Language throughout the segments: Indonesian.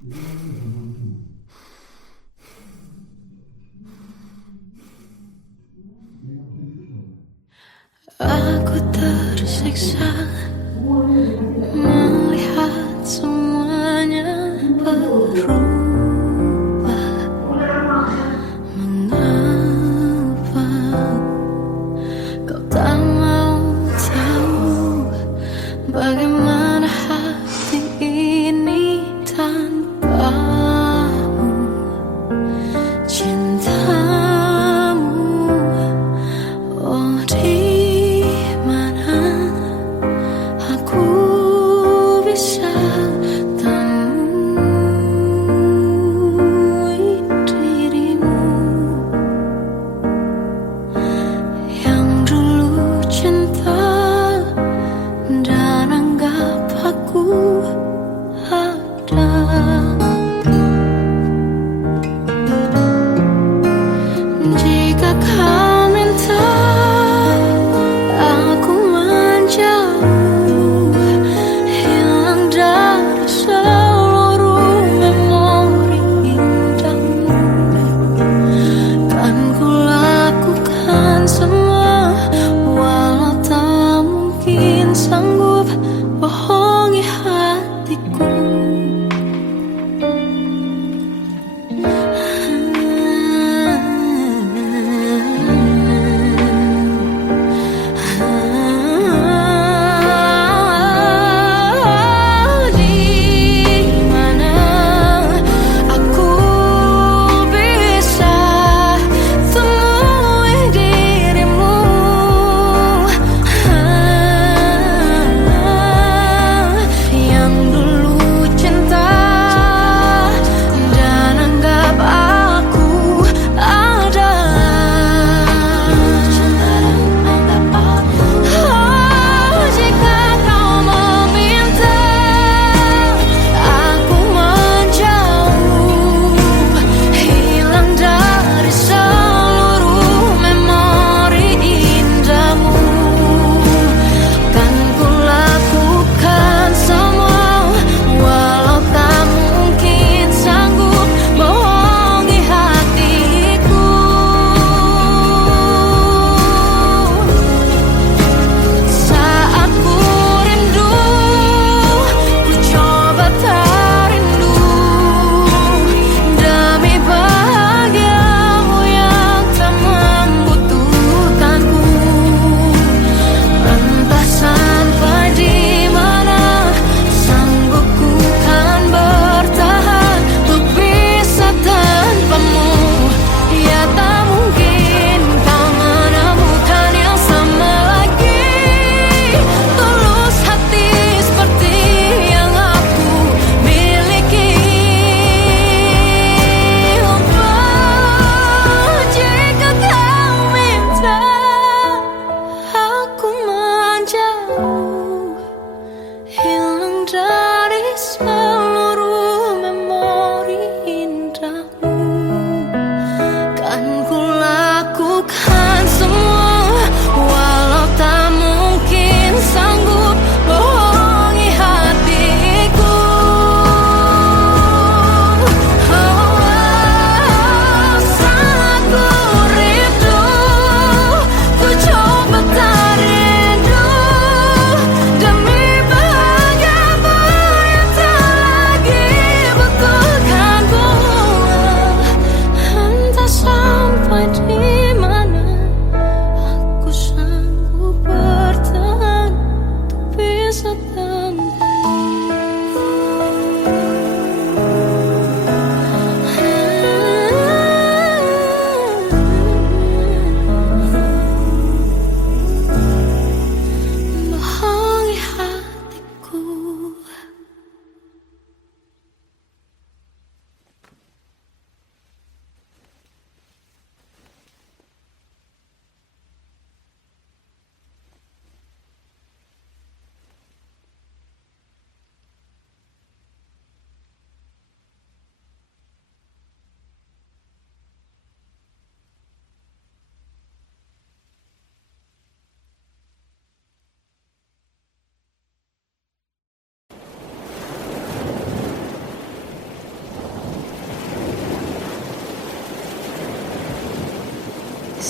Aku tersiksa melihat semuanya berubah. Mengapa kau tak mau tahu bagaimana hati ini tanpamu? Cintamu, oh di mana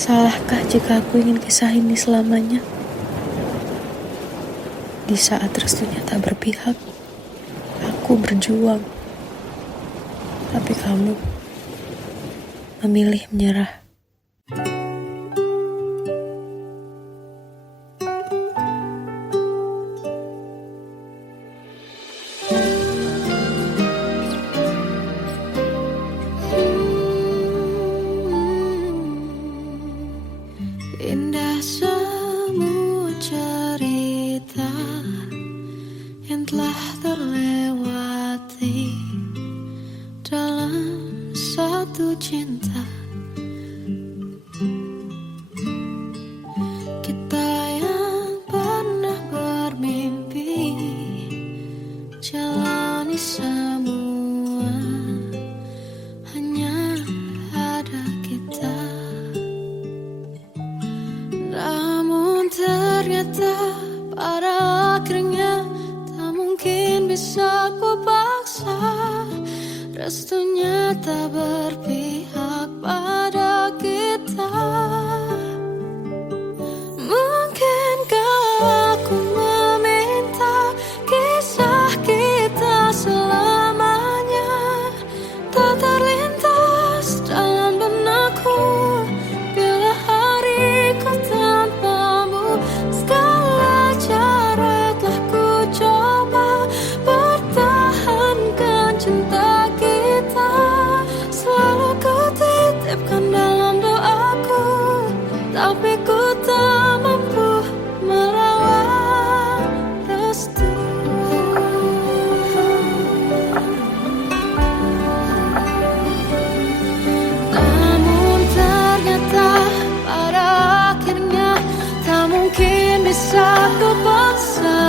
Salahkah jika aku ingin kisah ini selamanya? Di saat restunya tak berpihak, aku berjuang. Tapi kamu memilih menyerah. Indah semua cerita yang telah terlewati dalam satu cinta. Kita yang pernah bermimpi jalani semua, hanya ada kita. Namun ternyata pada akhirnya tak mungkin bisa ku paksa. Restunya tak berpihak pada kita. Mungkinkah aku meminta kisah kita selamanya tak terlintas dalam benakku bila hariku tanpamu. Segala cara telah ku coba pertahankan cinta kita. Selalu ku titipkan dalam doaku, tapi ku tak mampu merawat restu. Namun ternyata pada akhirnya tak mungkin bisa ku paksa.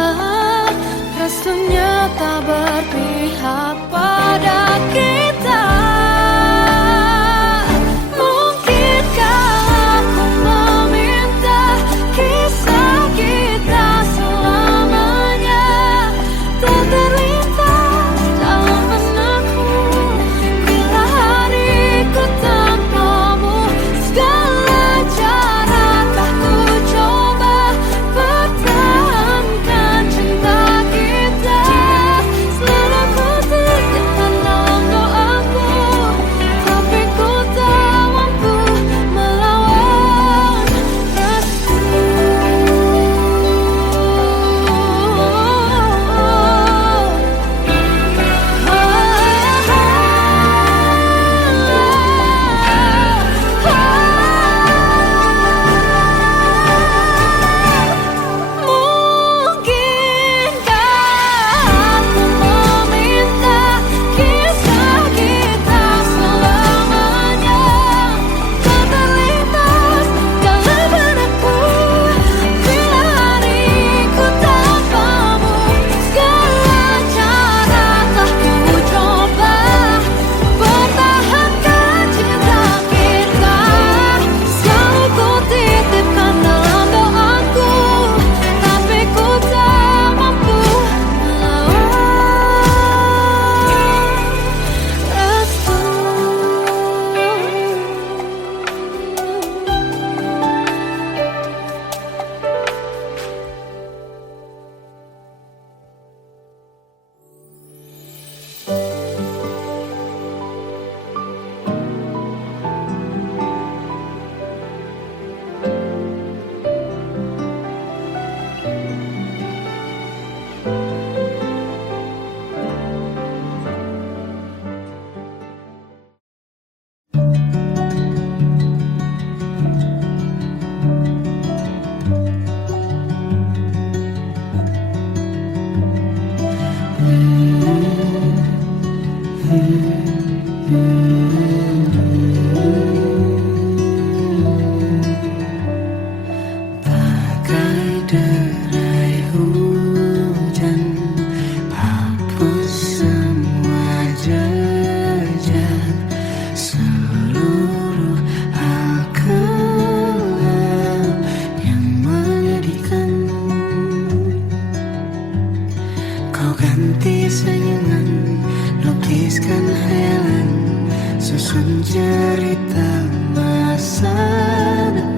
Restunya tak berpihak pada kita. Mungkinkah aku meminta kisah kita selamanya tak terlintas dalam benakku bila hariku tanpamu. Segala cara telah ku coba pertahankan cinta kita. Selalu ku titipkan dalam doaku, tapi ku tak mampu melawan restu. Mungkinkah aku meminta kisah kita selamanya tak terlintas dalam benakku bila hariku tanpamu. Segala cara telah ku coba pertahankan cinta kita. Selalu ku titipkan dalam doaku, tapi ku tak mampu melawan restu. Bagai derai hujan, hapus semua jejak seluruh hal kelam yang menyedihkan. Kau ganti senyuman, lukiskan hayalan, susun cerita masa depan.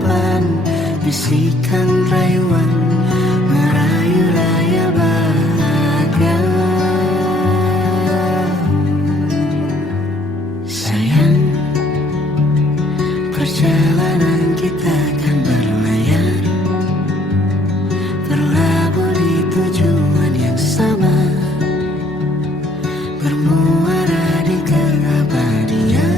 bisikan rayuan merayu raya bahagia. Sayang, perjalanan kita kan berlayar, berlabuh di tujuan yang sama, bermuara di keabadian.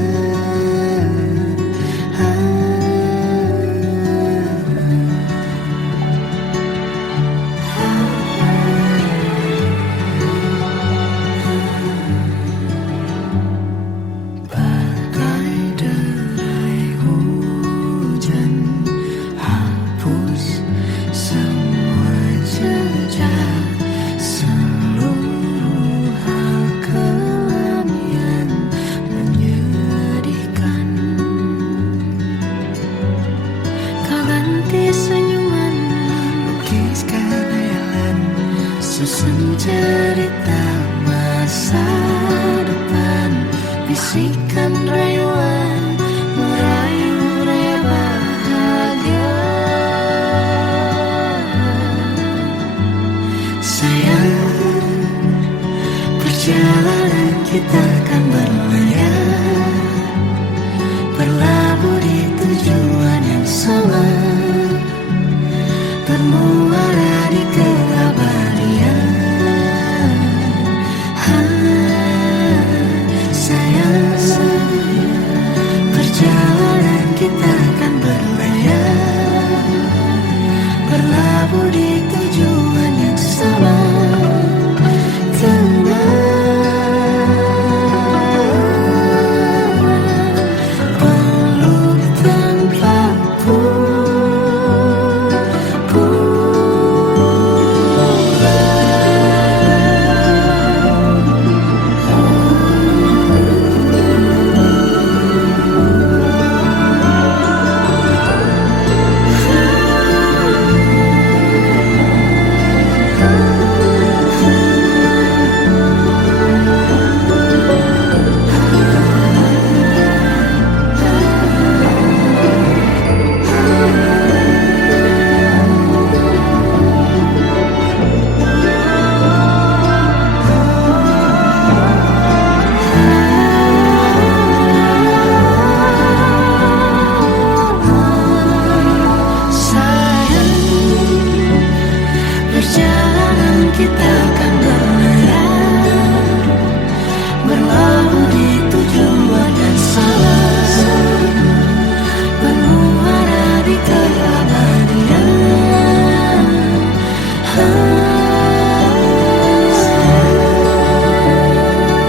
Bagai derai hujan, hapus semua jejak, seluruh hal kelam yang menyedihkan. Kau ganti senyuman, lukiskan hayalan, susun cerita masa depan, bisikan rayuan merayu raya bahagia. Sayang, perjalanan kita kan berlayar, berlabuh di tujuan yang sama, bermuara di keabadian. Sayang, perjalanan kita kan berlayar, berlabuh di tujuan yang sama. Peluk tanpaku perjalanan kita akan berlayar, berlabuh di tujuan yang sama, bermuara di keabadian.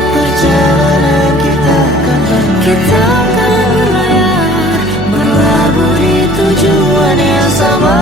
Perjalanan kita akan berlayar, berlabuh di tujuan yang sama.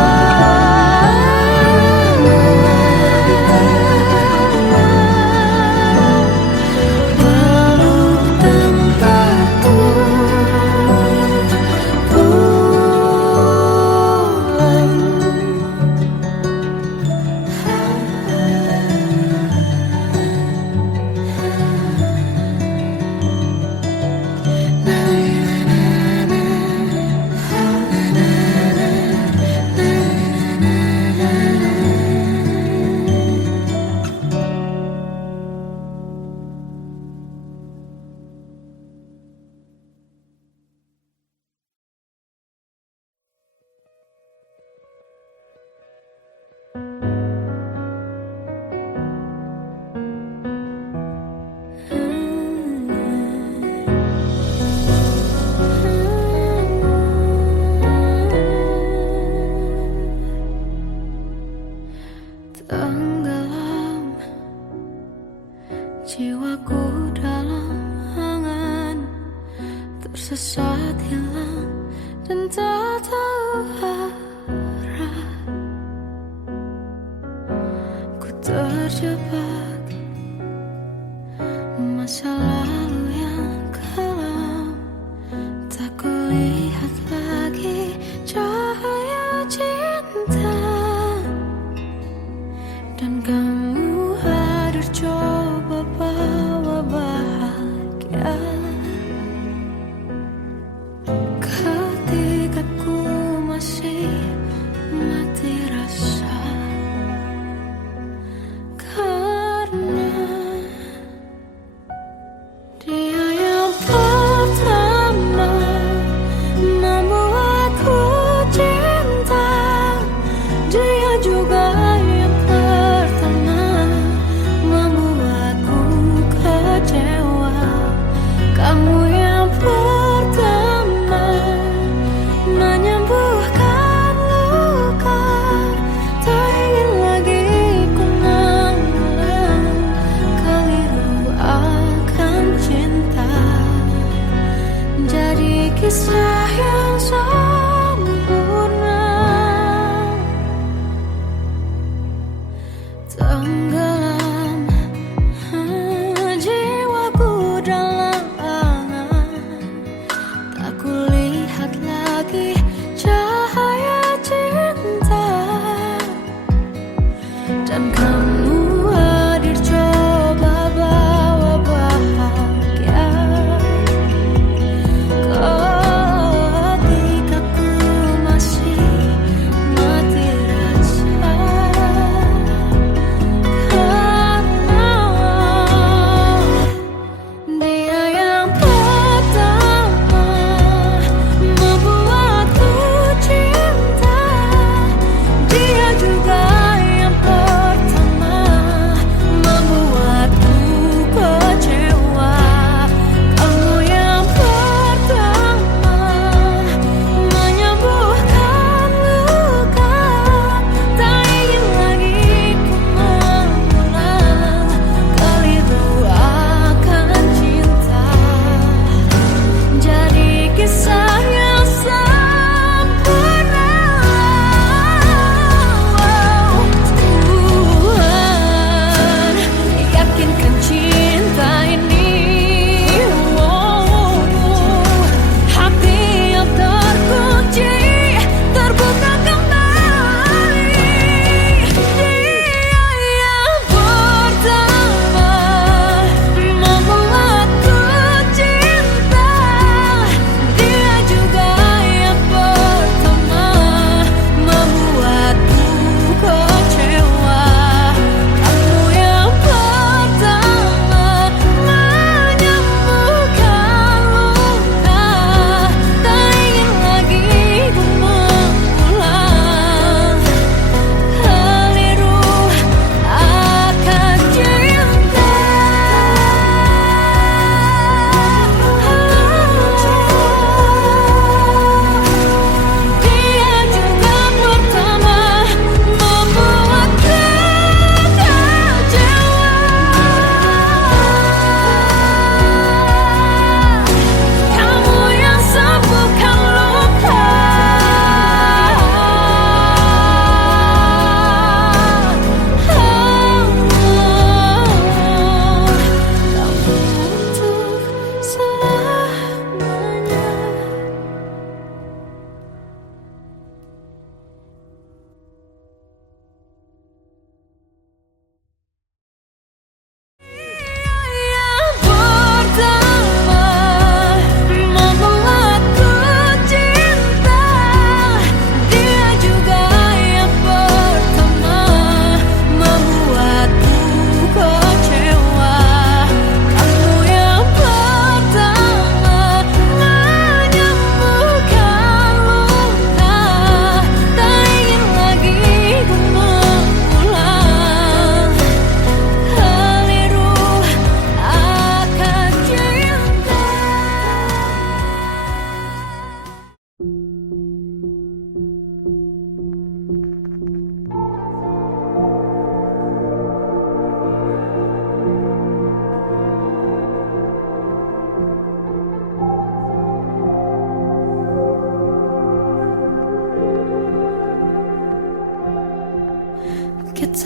Tenggelam jiwaku dalam angan, tersesat hilang dan tak tahu arah. Ku terjebak masa lalu yang kelam, tak kulihat lagi cahaya cinta. Dan kamu hadir coba bawa bahagia. Ketika ku masih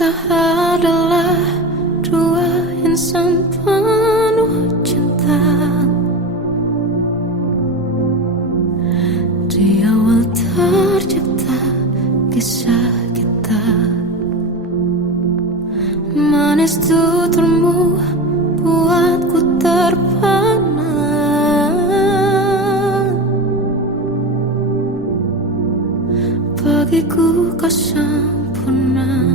Kita adalah dua insan penuh cinta. Di awal tercipta kisah kita. Manis tuturmu buatku terpana. Bagiku kau sempurna.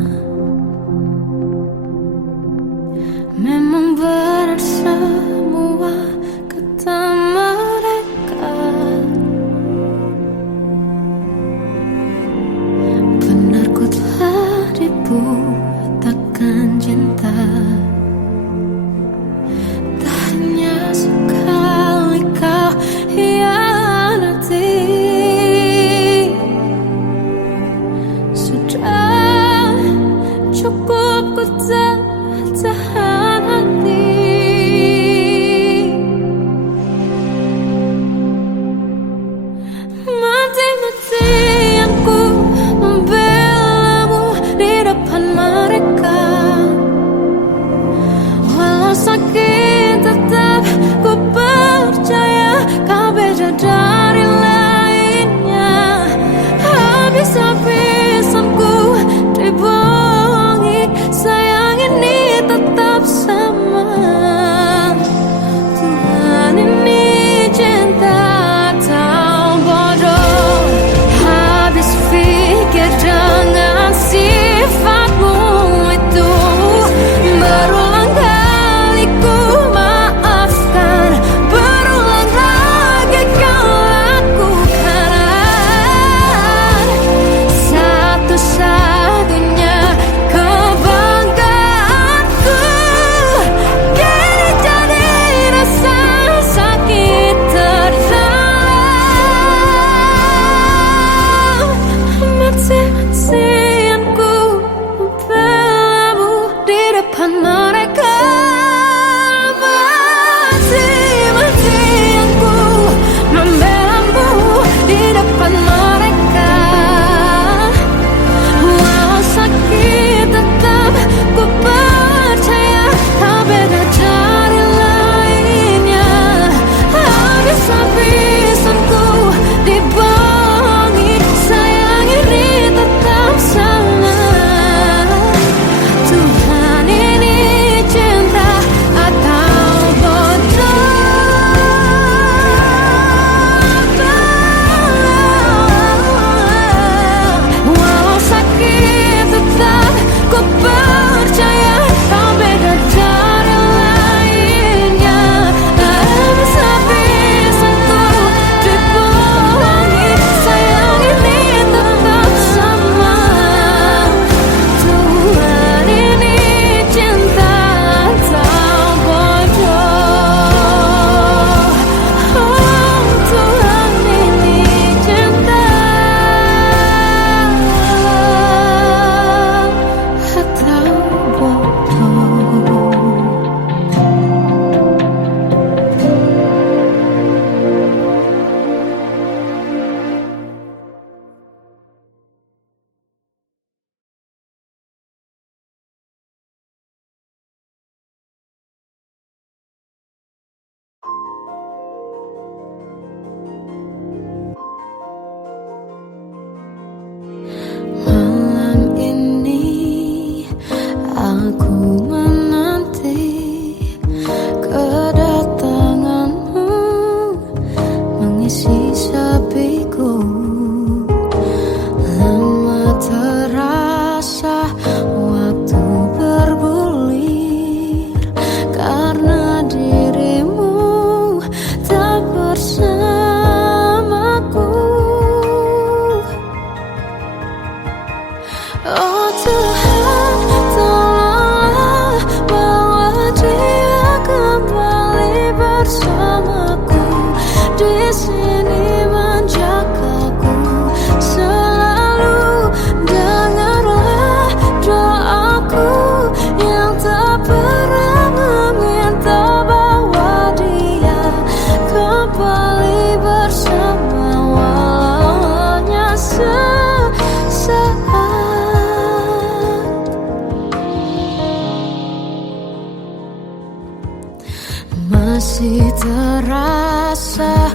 Masih terasa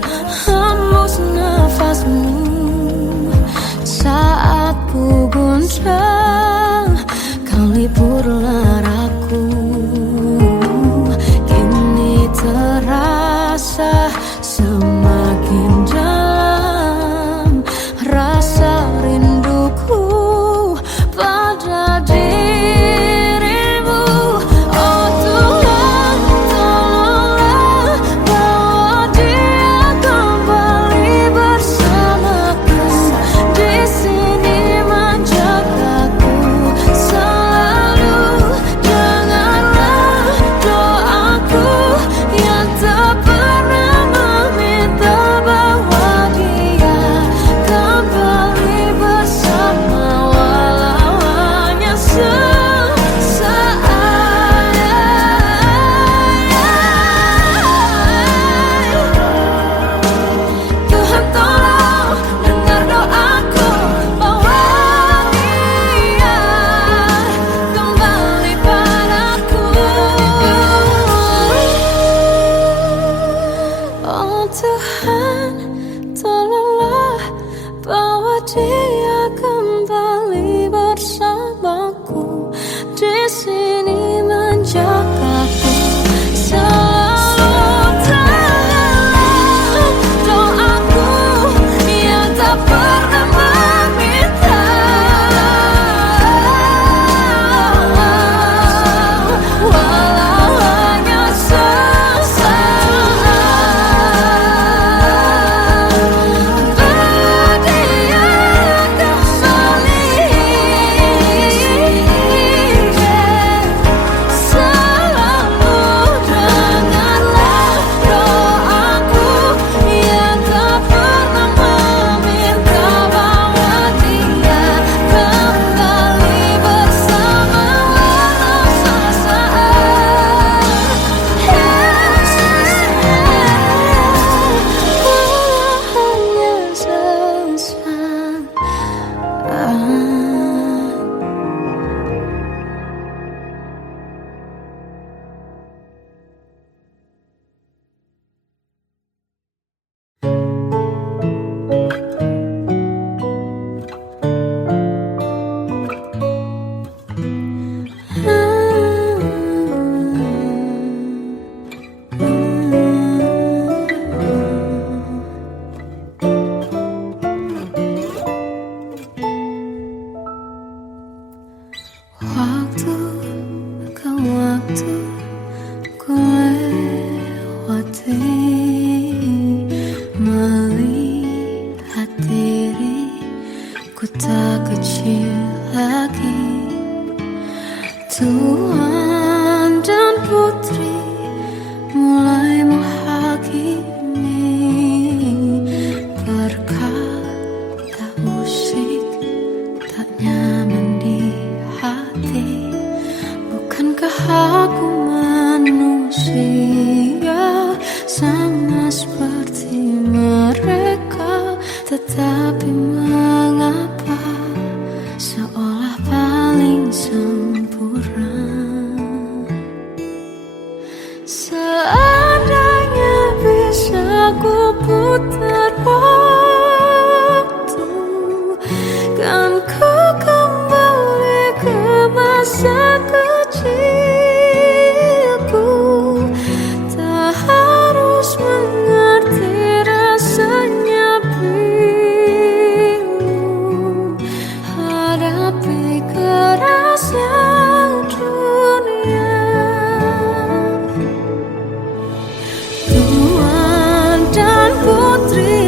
hembus nafasmu saat ku goncang, kau liburlah aku. Kini terasa semakin dalam rasa rinduku pada dirimu. Oh Tuhan, tolonglah bawa dia kembali bersamaku. Di sini menjagaku selalu. Dengarlah doaku yang tak pernah meminta bawa dia kembali bersama, walau hanya sesaat. Tuhan tolong dengar doaku, bawa dia kembali padaku. Oh Tuhan, tolonglah bawa dia kembali bersamaku. Di sini menjagaku selalu. Dengarlah doaku yang tak pernah meminta, walau hanya sesaat. Bawa dia kembali selalu. Dengarlah doaku yang tak pernah meminta, bawa dia kembali bersama, walau sesaat. Walau hanya sesaat. Waktu ke waktu ku lewati, melihat diriku tak kecil lagi. Tuan dan putri mulai menghakimi, berkata usik tak nyaman di hati. Bukankah aku manusia sama seperti mereka? Tetapi mengapa seolah paling sempurna? Seandainya bisa ku putar waktu, kan ku kembali ke masa kecilku. Tak harus mengerti rasanya pilu, hadapi kerasnya dunia. Tuan dan putri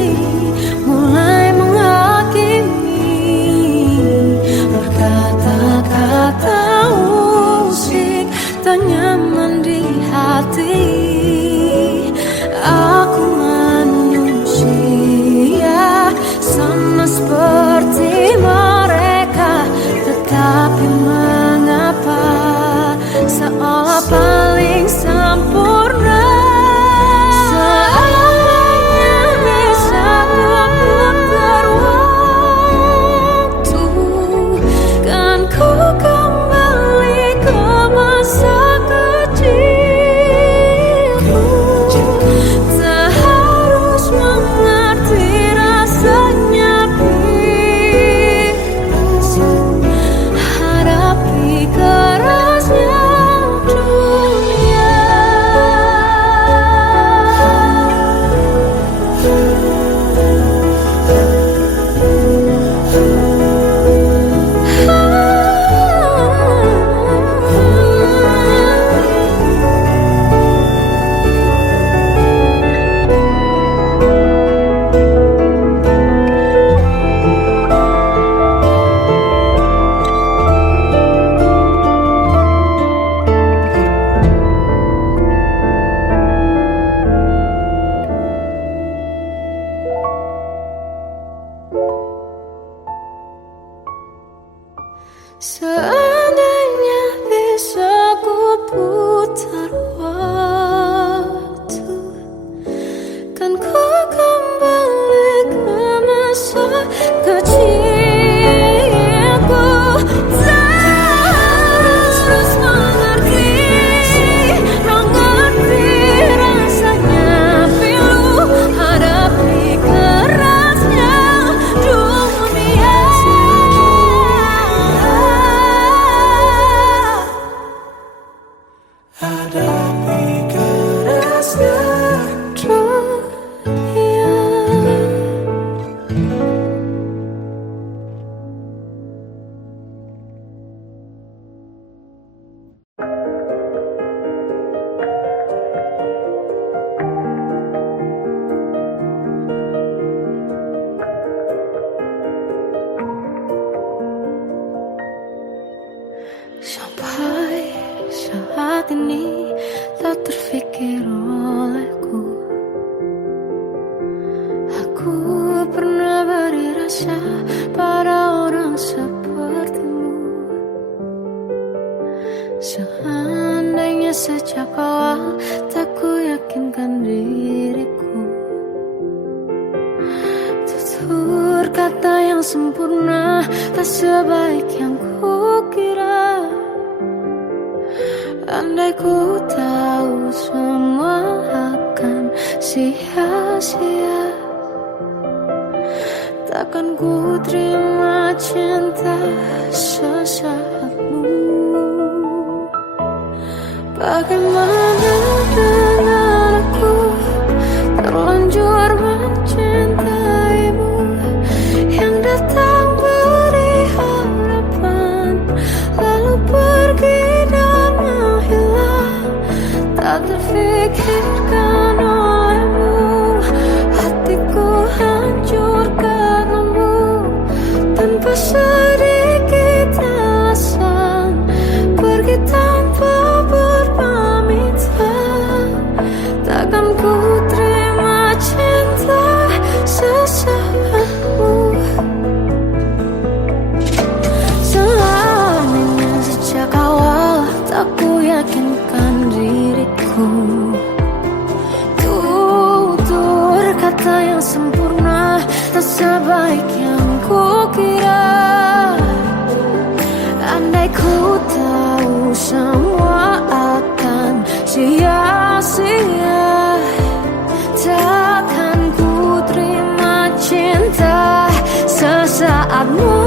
sebaik yang kukira. Andai ku tahu semua akan sia-sia, takkan ku terima cinta sesaatmu. Bagaimana dengan aku, terlanjur mencintaimu, yang datang beri harapan, lalu pergi dan menghilang. Tak terfikirkan olehmu, hatiku hancur karenamu, tanpa sedikit alasan, pergi tanpa berpamitan. Takkan ku terima cinta sesaatmu. Selamanya sejak awal tak ku yakinkan diriku, tutur kata yang sempurna tak sebaik yang kukira. Andai ku tahu semua akan sia-sia, takkan ku terima cinta sesaatmu.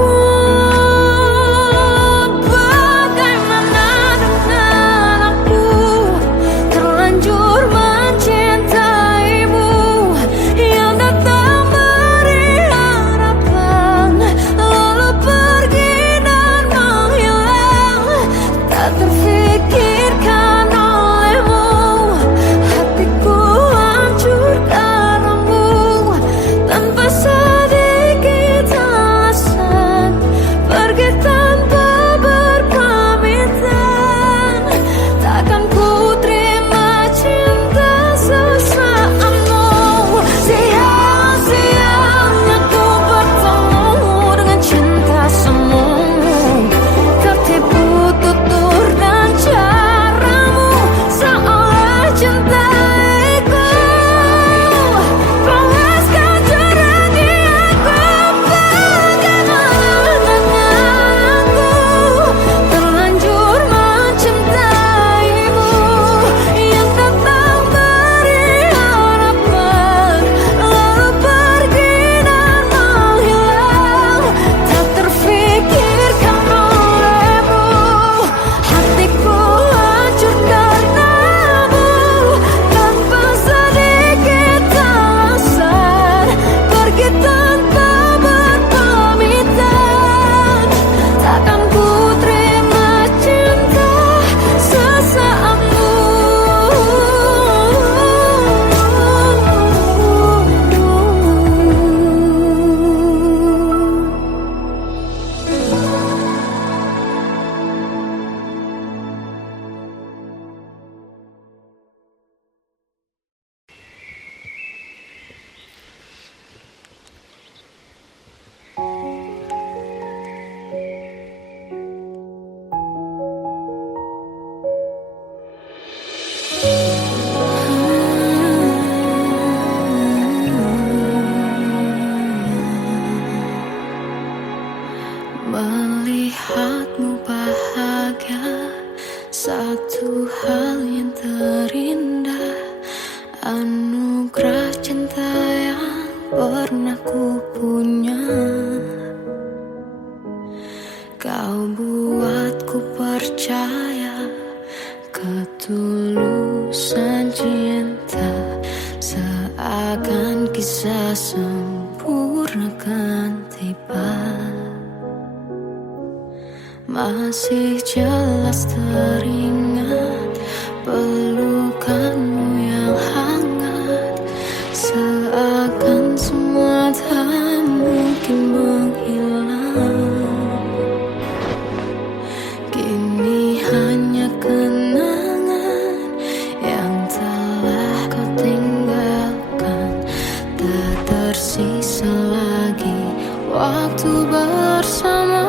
Bagaimana dengan aku, terlanjur mencintaimu, yang datang beri harapan, lalu pergi dan menghilang. Tak terfikirkan olehmu, hatiku hancur karenamu, tanpa sedikit alasan, pergi tanpa berpamitan. Takkan ku terima cinta sesaatmu. Sia-sianya ku bertemu dengan cinta semu, tertipu tutur dan caramu, seolah cintaiku. Panaskan curahnya aku. Bagaimana dengan aku, terlanjur mencintaimu, yang datang beri harapan, lalu pergi dan menghilang. Tak terfikirkan olehmu, hatiku hancur karenamu, tanpa sedikit alasan, pergi tanpa berpamitan. Takkan ku terima cinta sesaatmu. Melihatmu bahagia, satu hal yang terindah, anugerah cinta yang pernah ku punya. Kau buatku percaya ketulusan cinta, seakan kisah sempurna kan tiba. Masih jelas teringat pelukanmu yang hangat, seakan semua tak mungkin menghilang. Kini hanya kenangan yang telah kau tinggalkan, tak tersisa lagi waktu bersama.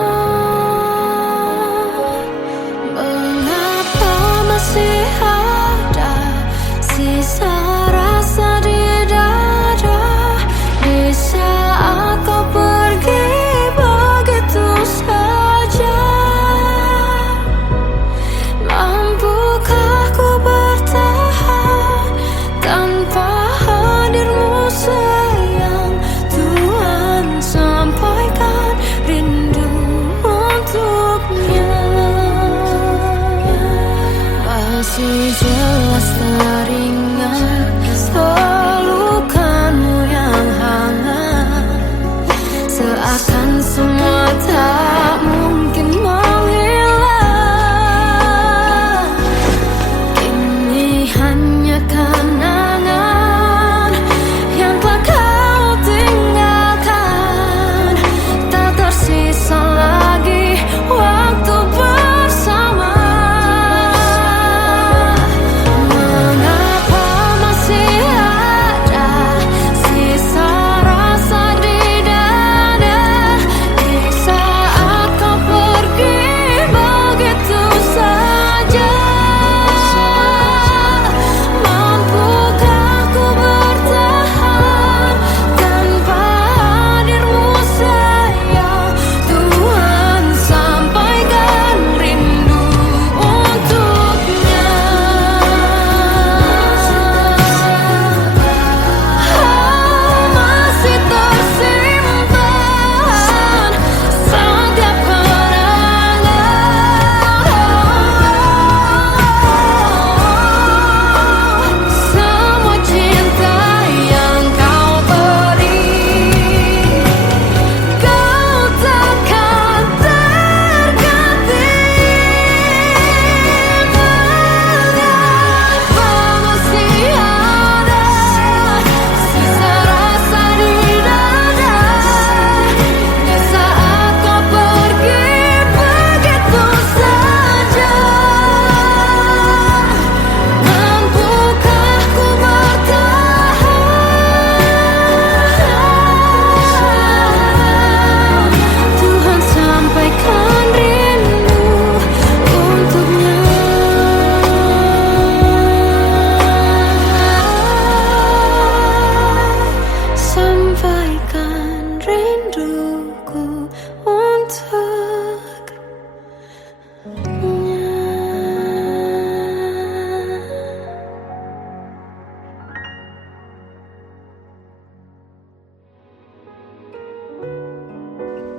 Mengapa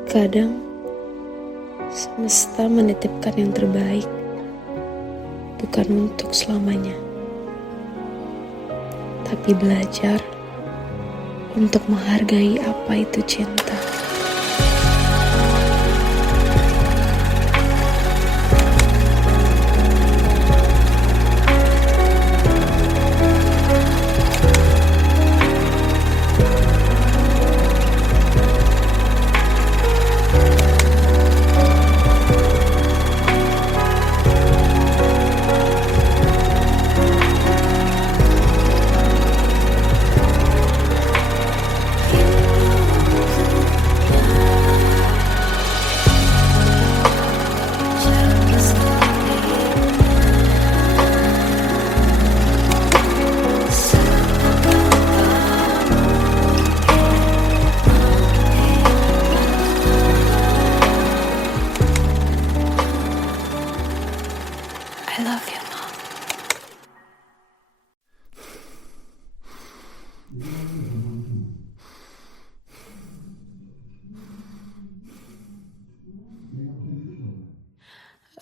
Kadang semesta menitipkan yang terbaik, bukan untuk selamanya, tapi belajar untuk menghargai apa itu cinta. I love you, Mom.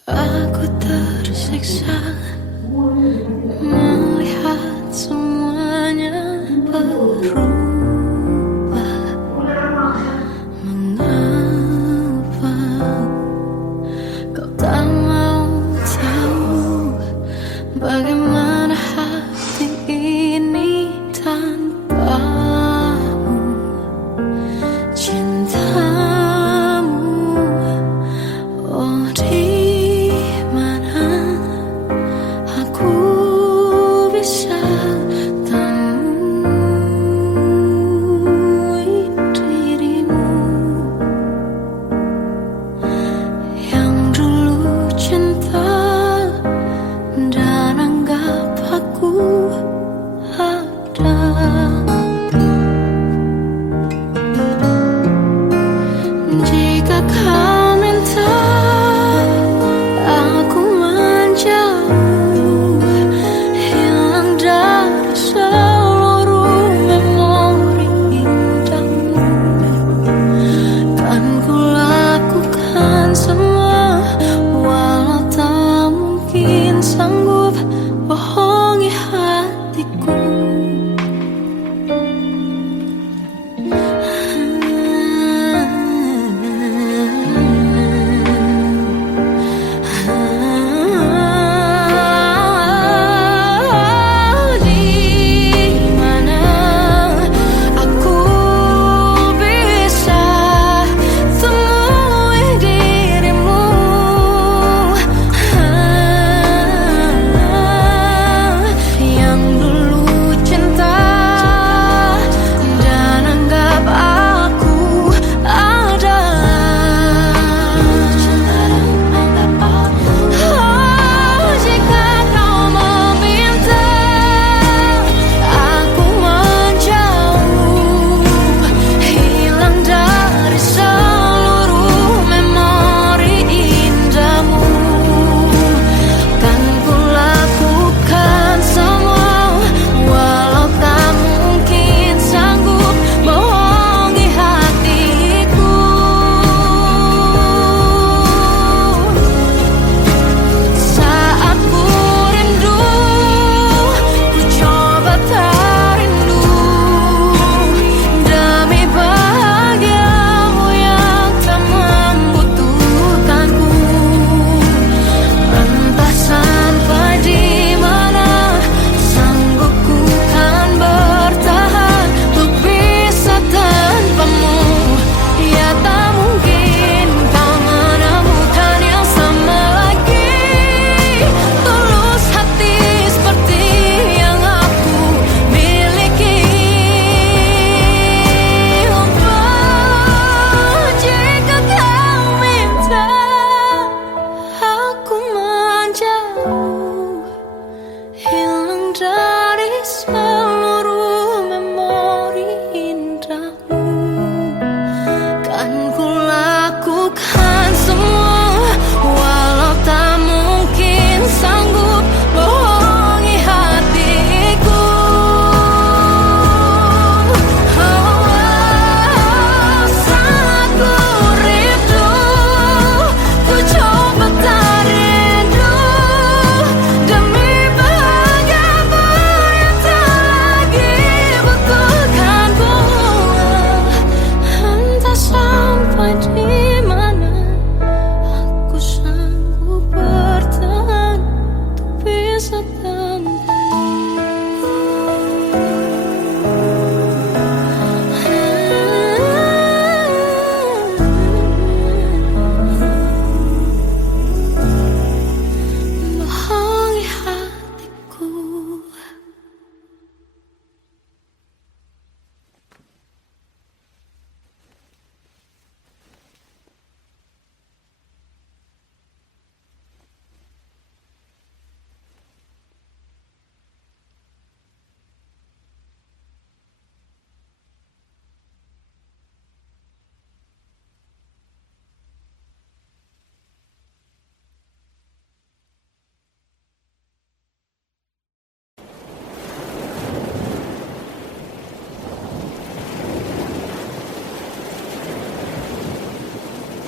Aku tersiksa melihat semuanya berubah. Mengapa kau tak mau tahu bagaimana hati ini tanpamu? Cintamu, oh di mana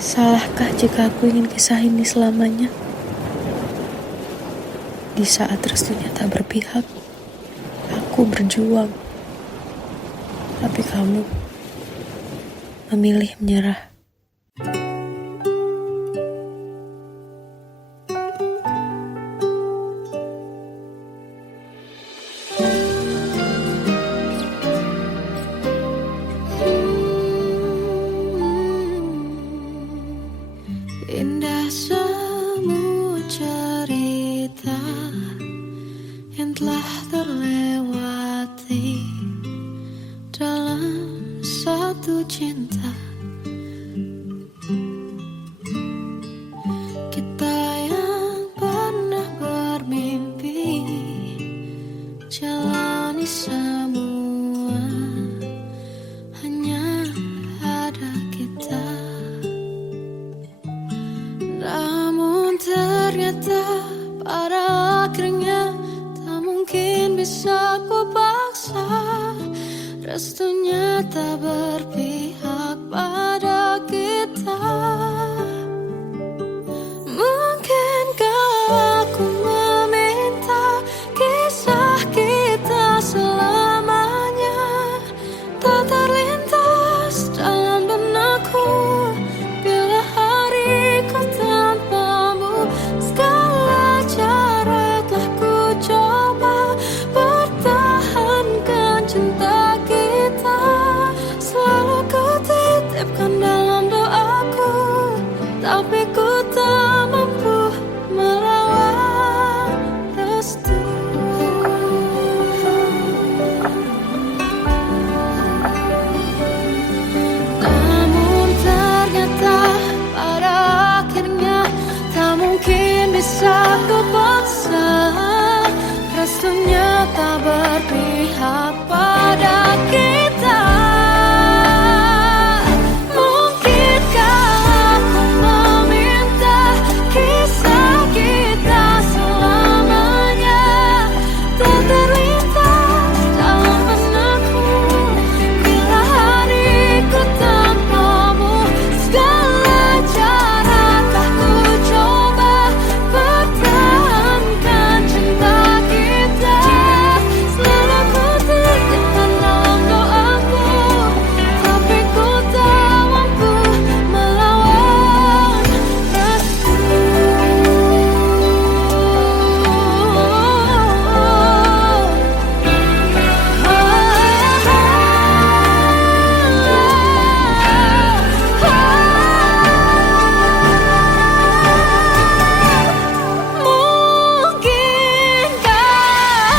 Salahkah jika aku ingin kisah ini selamanya? Di saat restunya tak berpihak, aku berjuang. Tapi kamu memilih menyerah. Indah semua cerita yang telah terlewati dalam satu cinta. Kita yang pernah bermimpi jalani semua, hanya ada kita. Namun ternyata pada akhirnya tak mungkin bisa ku paksa. Restunya tak berpihak pada kita. Mungkinkah aku meminta kisah kita selamanya tak terlintas dalam benakku bila hariku tanpamu. Segala cara telah ku coba pertahankan cinta kita. Selalu ku titipkan dalam doaku, tapi ku tak mampu melawan restu. Namun ternyata pada akhirnya tak mungkin bisa ku paksa. Restunya tak berpihak pada kita. Mungkinkah aku meminta kisah kita selamanya tak terlintas dalam benakku bila hariku tanpamu. Segala cara telah ku coba pertahankan cinta kita. Selalu ku titipkan dalam doaku, tapi ku tak mampu melawan restu. Mungkinkah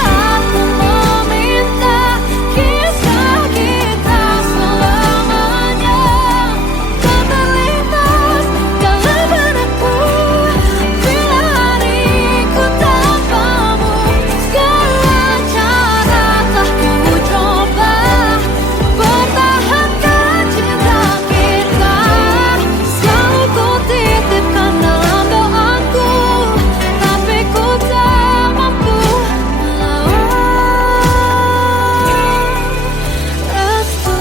aku meminta kisah kita selamanya tak terlintas dalam benakku bila hariku tanpamu. Segala cara telah ku coba pertahankan cinta kita. Selalu ku titipkan dalam doaku, tapi ku tak mampu melawan restu.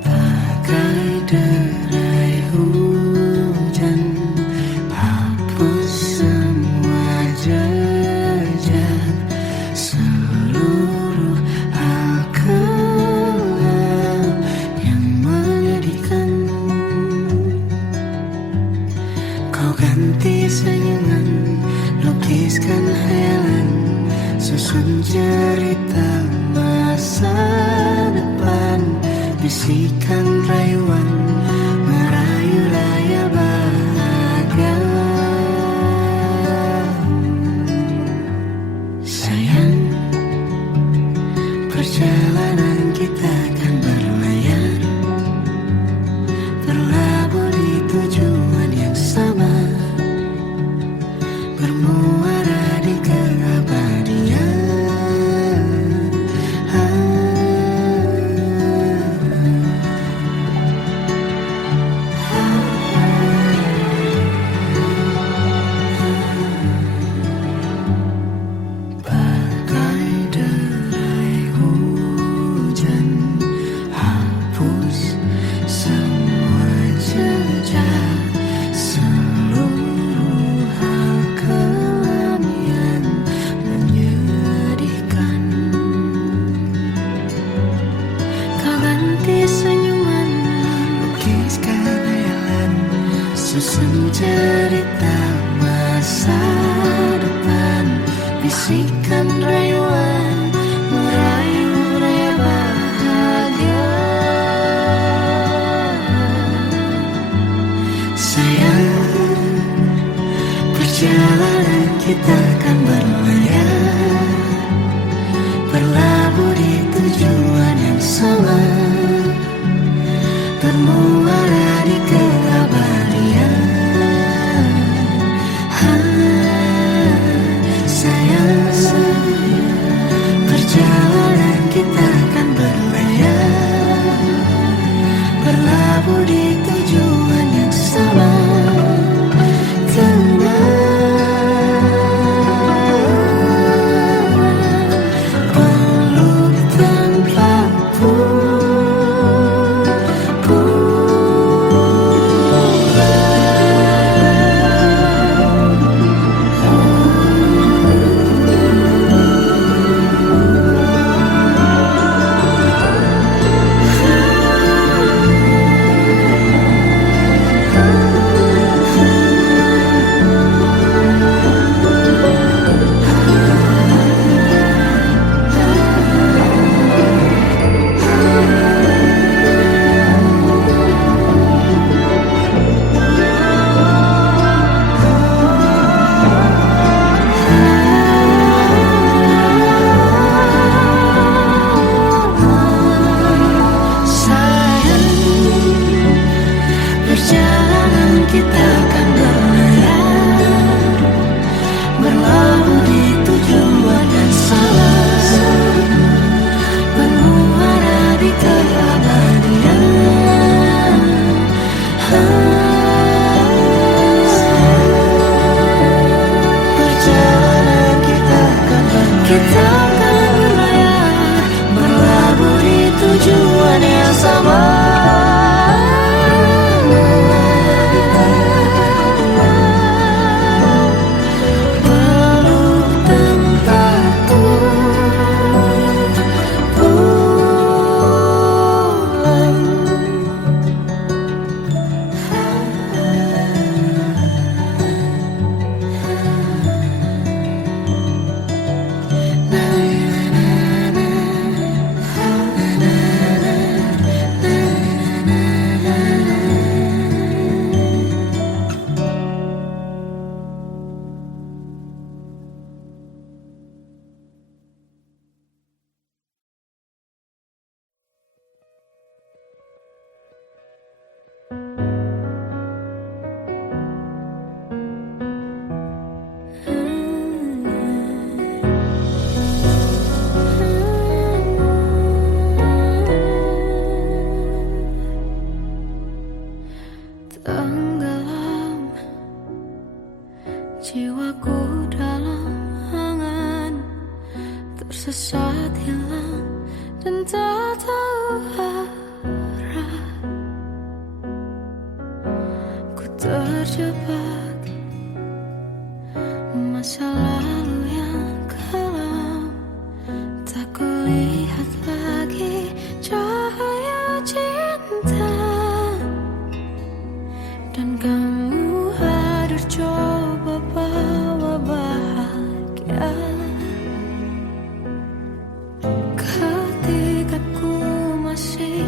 Bagai derai hujan hapus semua jejak seluruh hal kelam yang menyedihkan. Kau ganti senyuman, lukiskan hayalan, susun cerita masa depan. bisikan rayuan merayu raya bahagia. Sayang, perjalanan kita akan berlayar, berlabuh di tujuan yang sama, bermuara di keabadian. Susun cerita masa depan, bisikan rayuan merayu raya bahagia. Sayang, perjalanan kita akan berlayar, berlabuh di tujuan yang sama, bermuara di keabadian. Perjalanan kita akan berlayar, berlabuh di tujuan yang sama, peluk tanpa kita akan berlayar, berlabuh di tujuan yang sama, bermuara di keabadian. Perjalanan kita akan berlayar, berlabuh di tujuan yang sama. Tenggelam jiwaku dalam angan, tersesat hilang dan tak tahu arah. Ku terjebak masa lalu yang kelam, tak kulihat lagi cahaya cinta. Dan kamu hadir coba bawa bahagia. Ketika ku masih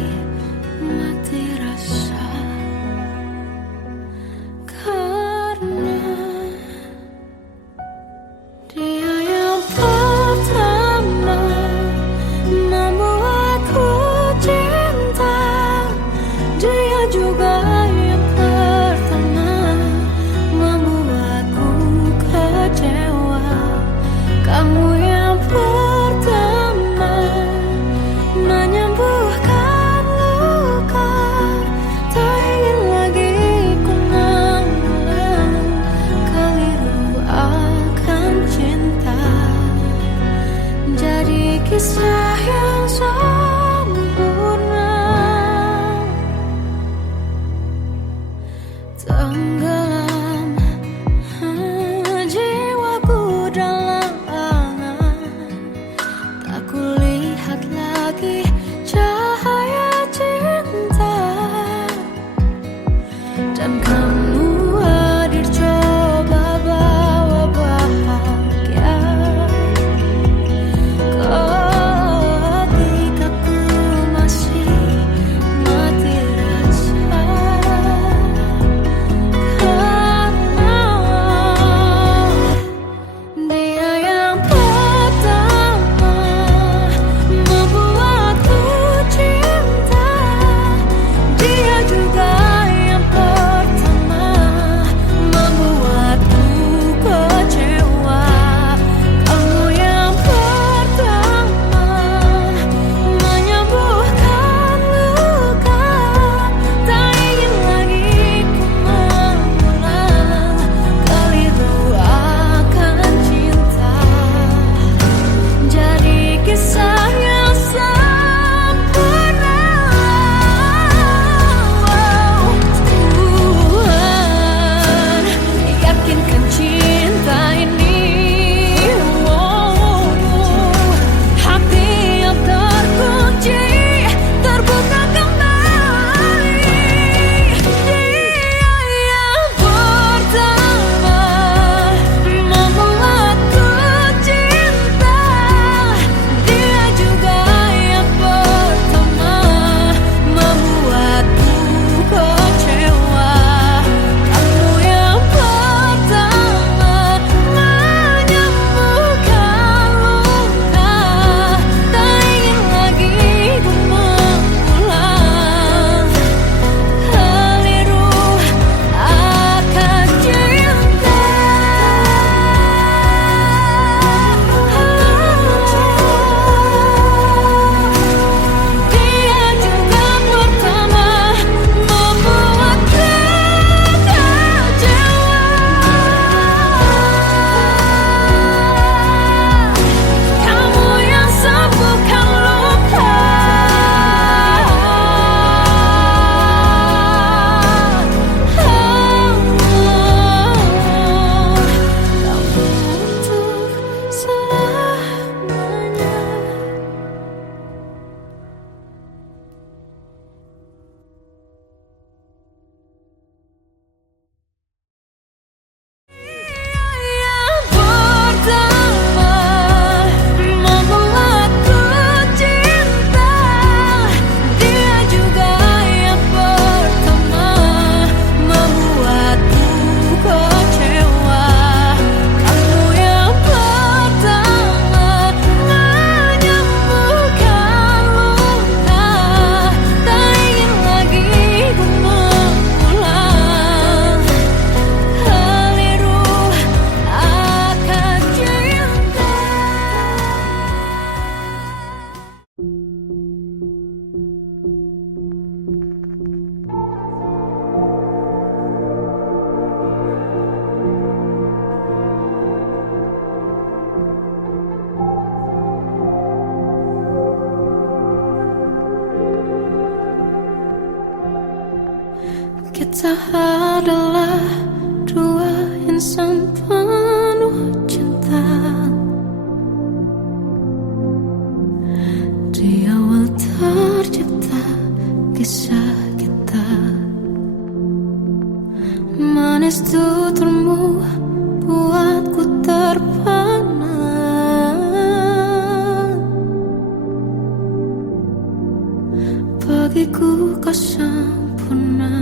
Kita adalah dua insan penuh cinta. Di awal tercipta kisah kita. Manis tuturmu buatku terpana. Bagiku kau sempurna.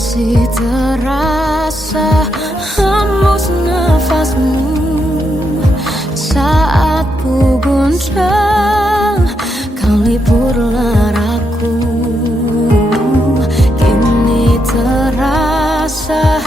Masih terasa hembus nafasmu saat ku guncang, kau lipurlah raku. Kini terasa